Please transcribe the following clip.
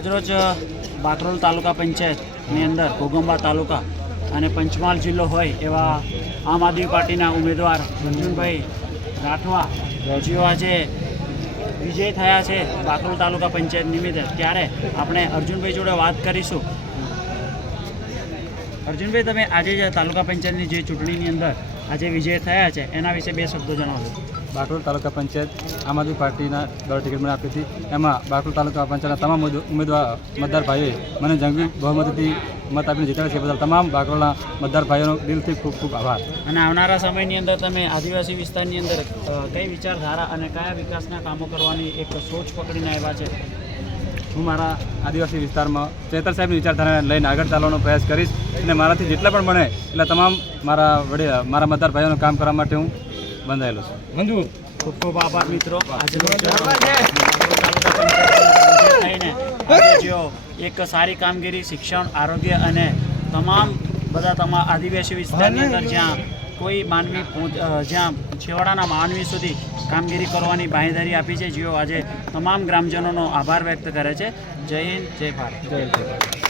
આજરોજ બાકરોલ તાલુકા પંચાયતની અંદર ઘોગંબા તાલુકા અને પંચમહાલ જિલ્લો હોય એવા આમ આદમી પાર્ટીના ઉમેદવાર અર્જુનભાઈ રાઠવા જેઓ આજે વિજય થયા છે બાકરોલ તાલુકા પંચાયત નિમિત્તે, ત્યારે આપણે અર્જુનભાઈ જોડે વાત કરીશું. અર્જુનભાઈ, તમે આજે જે તાલુકા પંચાયતની જે ચૂંટણીની અંદર આજે વિજય થયા છે એના વિશે બે શબ્દો જણાવો. બાકરોલ તાલુકા પંચાયત આમ આદમી પાર્ટીના દ્વારા ટિકિટ મને આપી હતી. એમાં બાકરોલ તાલુકા પંચાયતના તમામ ઉમેદવાર મતદાર ભાઈઓએ મને જંગી બહુમતીથી મત આપીને જીતાડ્યા છે. બદલ તમામ બાકરોલના મતદાર ભાઈઓનો દિલથી ખૂબ ખૂબ આભાર. અને આવનારા સમયની અંદર તમે આદિવાસી વિસ્તારની અંદર કઈ વિચારધારા અને કયા વિકાસના કામો કરવાની એક સોચ પકડીને આવ્યા છે? હું મારા આદિવાસી વિસ્તારમાં ચેતર સાહેબની વિચારધારાને લઈને આગળ ચાલવાનો પ્રયાસ કરીશ અને મારાથી જેટલા પણ બને એટલે તમામ મારા મતદાર ભાઈઓનું કામ કરવા માટે હું બંધાયેલો છું. મંજૂર. ખૂબ ખૂબ આભાર મિત્રો. આજે જેઓ એક સારી કામગીરી શિક્ષણ, આરોગ્ય અને તમામ આદિવાસી વિસ્તારની અંદર જ્યાં કોઈ માનવી જ્યાં છેવાડાના માનવી સુધી કામગીરી કરવાની બાંહેધરી આપી છે, જેઓ આજે તમામ ગ્રામજનોનો આભાર વ્યક્ત કરે છે. જય હિન્દ, જય ભારત. જય ભારત.